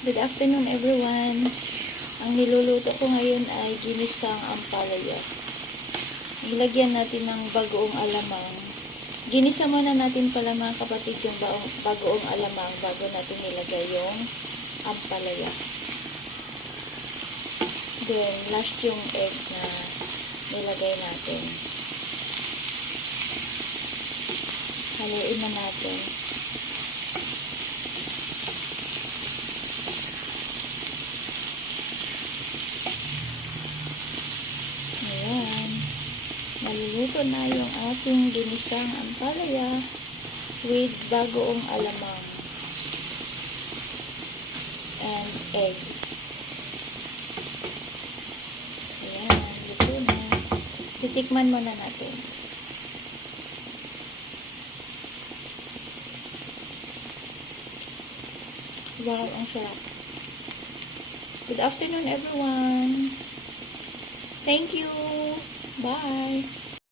Good afternoon everyone. Ang niluluto ko ngayon ay ginisang ampalaya. Ilagyan natin ng bagoong alamang. Ginisa muna natin pala mga kapatid yung bagoong alamang bago natin nilagay yung ampalaya. Then, last yung egg na nilagay natin. Haluin na natin. Ayan. Naluluto na yung ating ginisang ampalaya with bagoong alamang and egg. Ayan, luto na. Titikman muna natin. Wow, ang sarap. Good afternoon, everyone. Thank you. Bye.